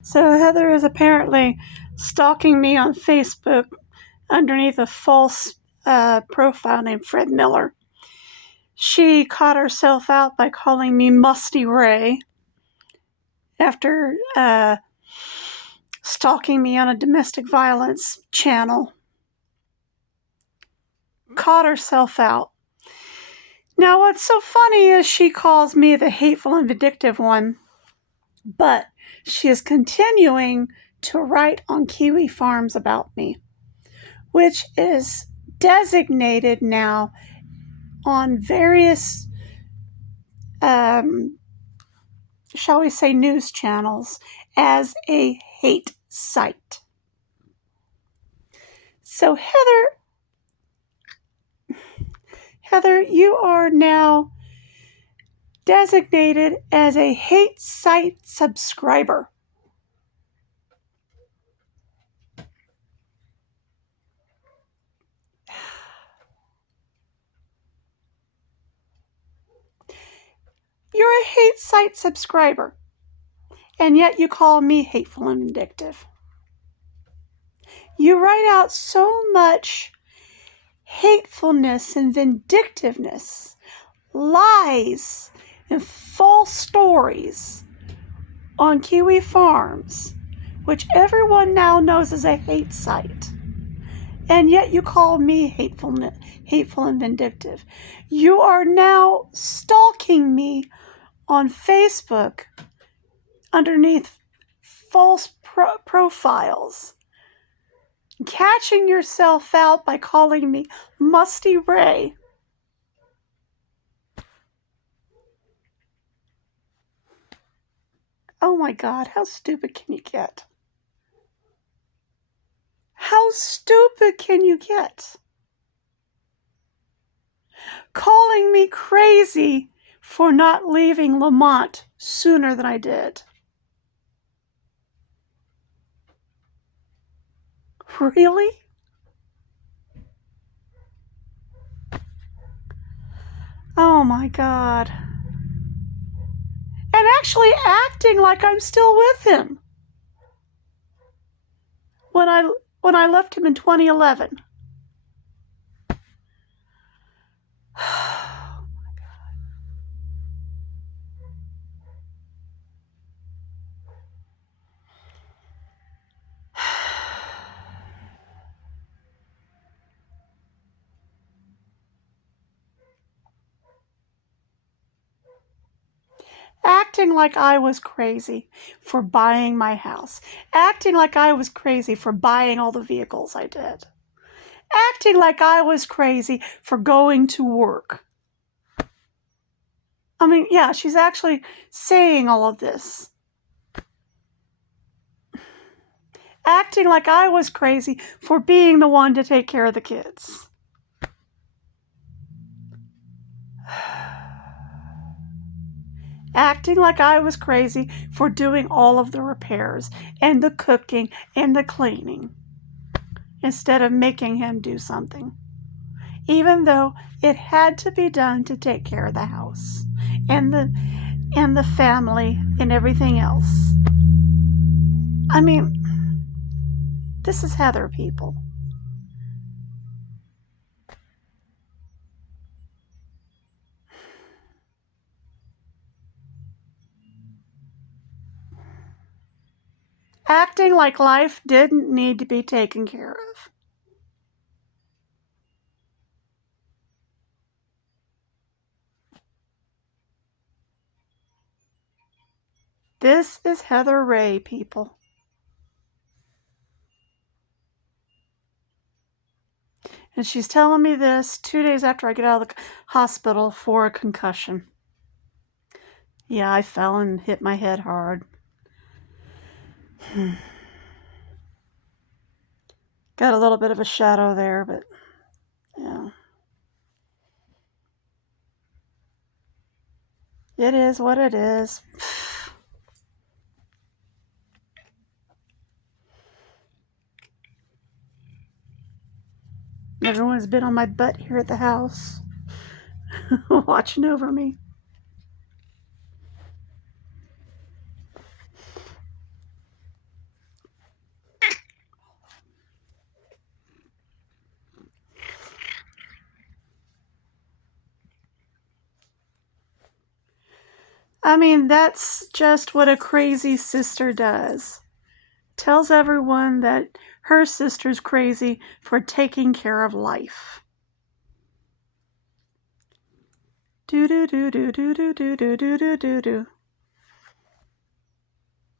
So Heather is apparently stalking me on Facebook underneath a false profile named Fred Miller. She caught herself out by calling me Musty Ray after stalking me on a domestic violence channel. Caught herself out. Now, what's so funny is she calls me the hateful and vindictive one, but she is continuing to write on Kiwi Farms about me, which is designated now on various, shall we say, news channels as a hate site. So Heather, you are now designated as a hate site subscriber. You're a hate site subscriber, and yet you call me hateful and vindictive. You write out so much hatefulness and vindictiveness, lies, and false stories on Kiwi Farms, which everyone now knows is a hate site. And yet you call me hateful and vindictive. You are now stalking me on Facebook underneath false profiles, catching yourself out by calling me Musty Ray. Oh my God, how stupid can you get? How stupid can you get? Calling me crazy for not leaving Lamont sooner than I did. Really? Oh my God. And actually acting like I'm still with him when I left him in 2011. Acting like I was crazy for buying my house. Acting like I was crazy for buying all the vehicles I did. Acting like I was crazy for going to work. I mean, yeah, she's actually saying all of this. Acting like I was crazy for being the one to take care of the kids. Acting like I was crazy for doing all of the repairs and the cooking and the cleaning instead of making him do something, even though it had to be done to take care of the house and the family and everything else. I mean, this is Heather, people. Acting like life didn't need to be taken care of. This is Heather Ray, people. And she's telling me this 2 days after I get out of the hospital for a concussion. Yeah, I fell and hit my head hard. Got a little bit of a shadow there, but yeah. It is what it is. Everyone's been on my butt here at the house, watching over me. I mean, that's just what a crazy sister does. Tells everyone that her sister's crazy for taking care of life. Do do do do do do do do do do do do.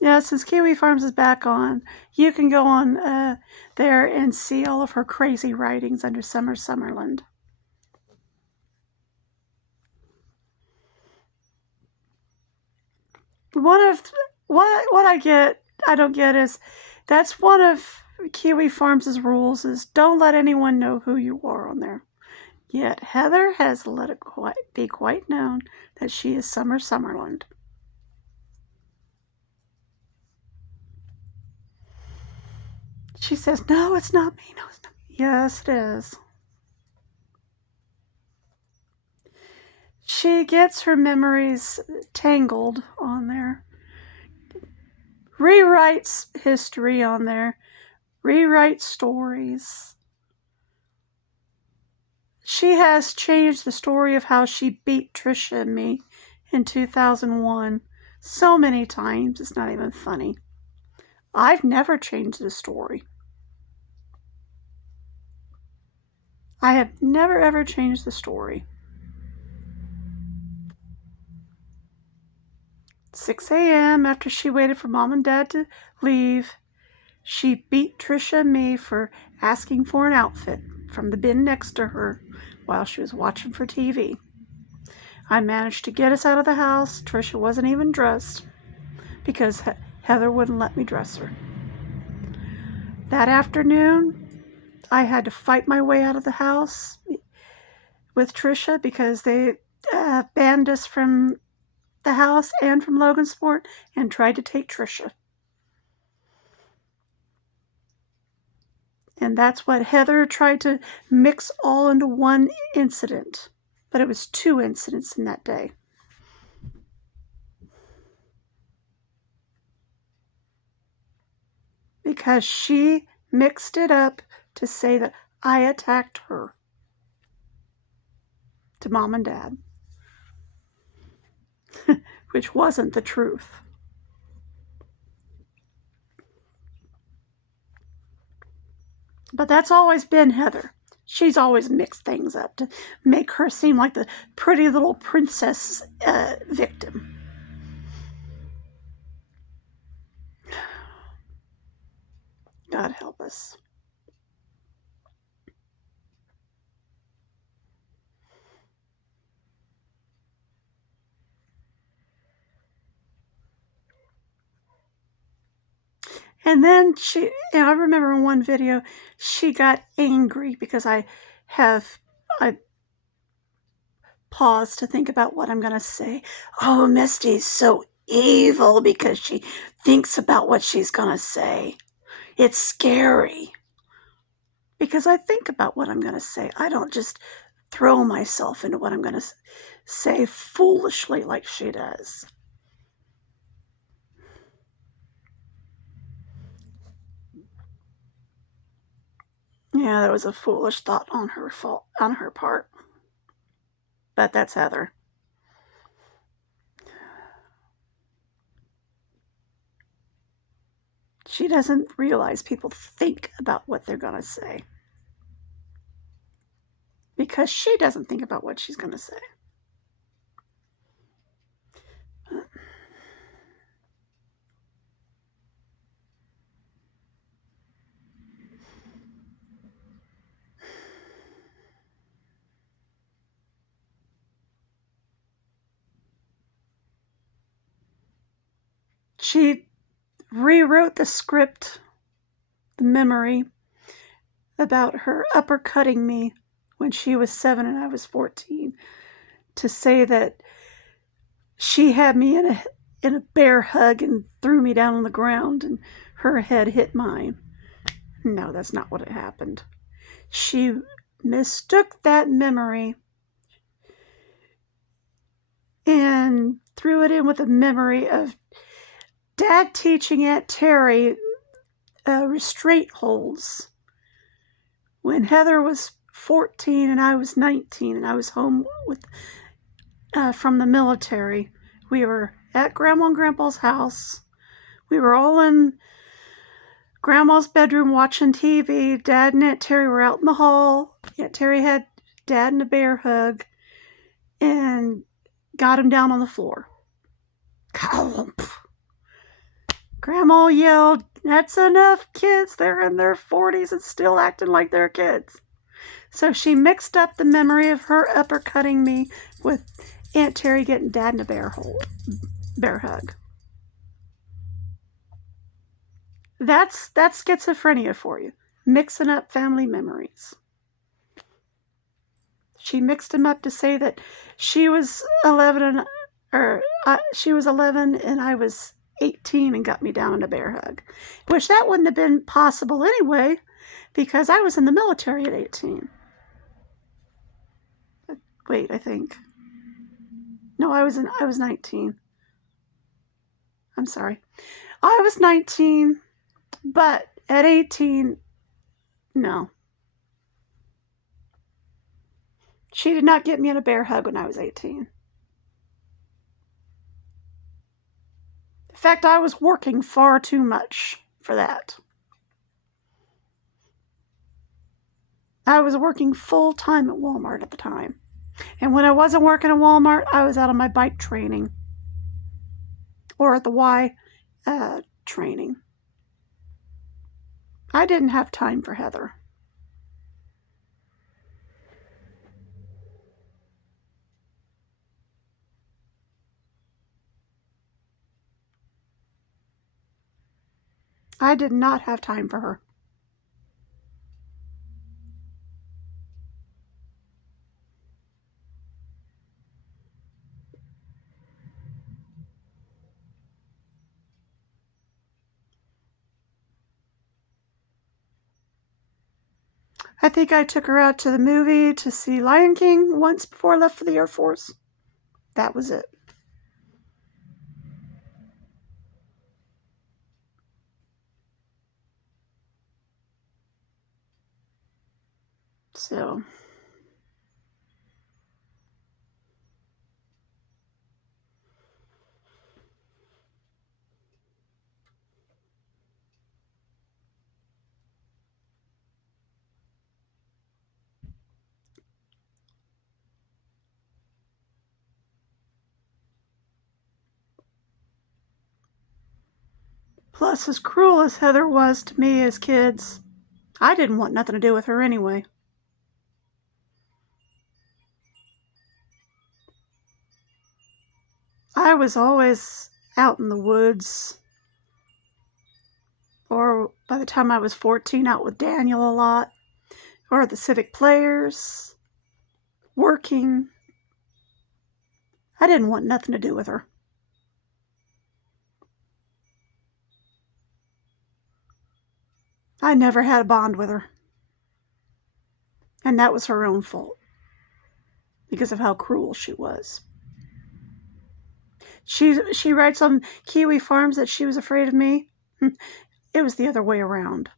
Yeah, since Kiwi Farms is back on, you can go on there and see all of her crazy writings under Summer Sommerland. One of what I don't get is that's one of Kiwi Farms' rules is don't let anyone know who you are on there. Yet Heather has let it be quite known that she is Summer Sommerland. She says, "No, it's not me. No, it's not me." Yes, it is. She gets her memories tangled on there. Rewrites history on there. Rewrites stories. She has changed the story of how she beat Trisha and me in 2001 so many times, it's not even funny. I've never changed the story. I have never ever changed the story. 6 a.m. after she waited for Mom and Dad to leave, she beat Trisha and me for asking for an outfit from the bin next to her while she was watching for TV. I managed to get us out of the house. Trisha wasn't even dressed because Heather wouldn't let me dress her. That afternoon, I had to fight my way out of the house with Trisha because they banned us from the house and from Logansport and tried to take Trisha. And that's what Heather tried to mix all into one incident. But it was 2 incidents in that day. Because she mixed it up to say that I attacked her to Mom and Dad, which wasn't the truth. But that's always been Heather. She's always mixed things up to make her seem like the pretty little princess victim. God help us. And then I remember in one video, she got angry because I paused to think about what I'm going to say. Oh, Misty's so evil because she thinks about what she's going to say. It's scary. Because I think about what I'm going to say. I don't just throw myself into what I'm going to say foolishly like she does. Yeah, that was a foolish thought on her part. But that's Heather. She doesn't realize people think about what they're going to say. Because she doesn't think about what she's going to say. She rewrote the script, the memory, about her uppercutting me when she was 7 and I was 14, to say that she had me in a bear hug and threw me down on the ground and her head hit mine. No, that's not what happened. She mistook that memory and threw it in with a memory of Dad teaching Aunt Terry restraint holds when Heather was 14 and I was 19 and I was home with from the military. We were at Grandma and Grandpa's house. We were all in Grandma's bedroom watching TV. Dad and Aunt Terry were out in the hall. Aunt Terry had Dad in a bear hug and got him down on the floor. Grandma yelled, "That's enough, kids. They're in their 40s and still acting like they're kids." So she mixed up the memory of her uppercutting me with Aunt Terry getting Dad in a bear hug. That's schizophrenia for you. Mixing up family memories. She mixed them up to say that she was 11 and I was 18 and got me down in a bear hug. Which that wouldn't have been possible anyway, because I was in the military at 18. Wait, I think. No, I was 19. I'm sorry. I was 19, but at 18, no. She did not get me in a bear hug when I was 18. In fact, I was working far too much for that. I was working full time at Walmart at the time. And when I wasn't working at Walmart, I was out on my bike training or at the Y training. I didn't have time for Heather. I did not have time for her. I think I took her out to the movie to see Lion King once before I left for the Air Force. That was it. So, plus, as cruel as Heather was to me as kids, I didn't want nothing to do with her anyway. I was always out in the woods, or by the time I was 14, out with Daniel a lot, or the civic players, working. I didn't want nothing to do with her. I never had a bond with her. And that was her own fault because of how cruel she was. She writes on Kiwi Farms that she was afraid of me. It was the other way around.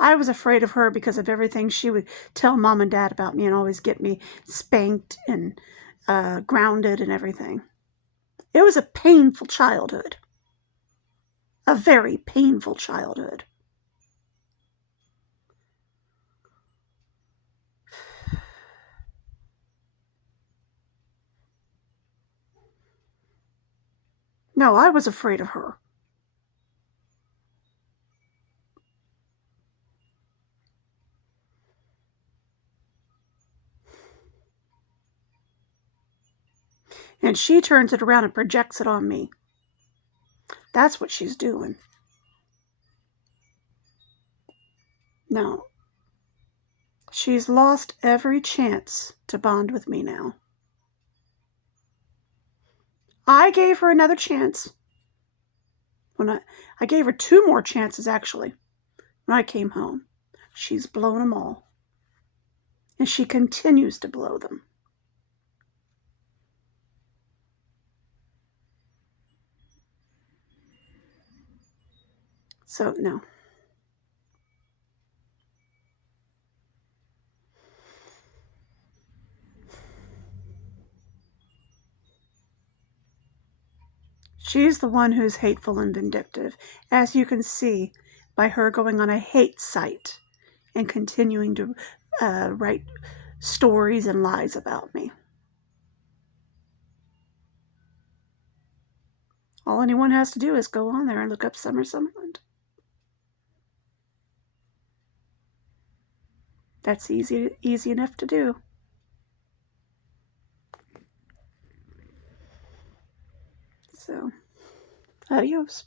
I was afraid of her because of everything she would tell Mom and Dad about me and always get me spanked and grounded and everything. It was a painful childhood. A very painful childhood. No, I was afraid of her. And she turns it around and projects it on me. That's what she's doing. No. She's lost every chance to bond with me now. I gave her another chance. When I gave her 2 more chances, actually, when I came home. She's blown them all. And she continues to blow them. So, no. She's the one who's hateful and vindictive, as you can see by her going on a hate site and continuing to write stories and lies about me. All anyone has to do is go on there and look up Summer Sommerland. That's easy enough to do. So, adios.